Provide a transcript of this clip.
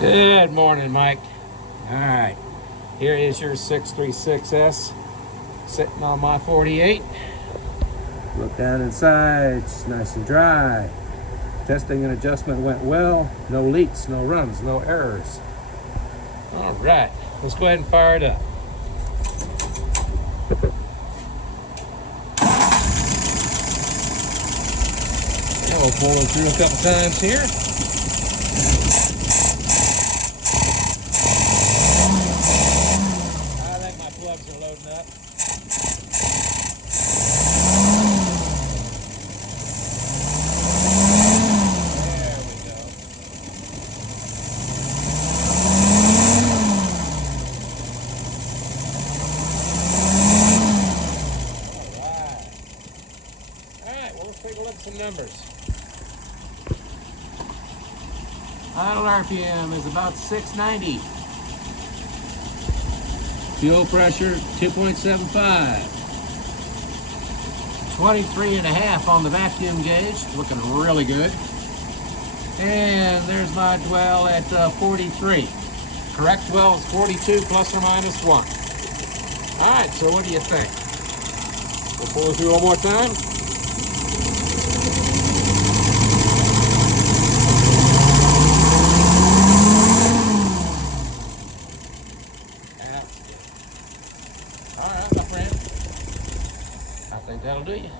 Good morning, Mike. All right, here is your 636S sitting on my 48. Look down inside, it's nice and dry. Testing and adjustment went well. No leaks, no runs, no errors. All right, let's go ahead and fire it up. And we'll pull it through a couple times here. I think my plugs are loading up. There we go. All right, well, let's take a look at some numbers. Idle RPM is about 690. Fuel pressure 2.75. 23.5 on the vacuum gauge, looking really good. And there's my dwell at 43. Correct dwell is 42 plus or minus 1. All right, so what do you think? We'll pull it through one more time. All right, my friend. I think that'll do you.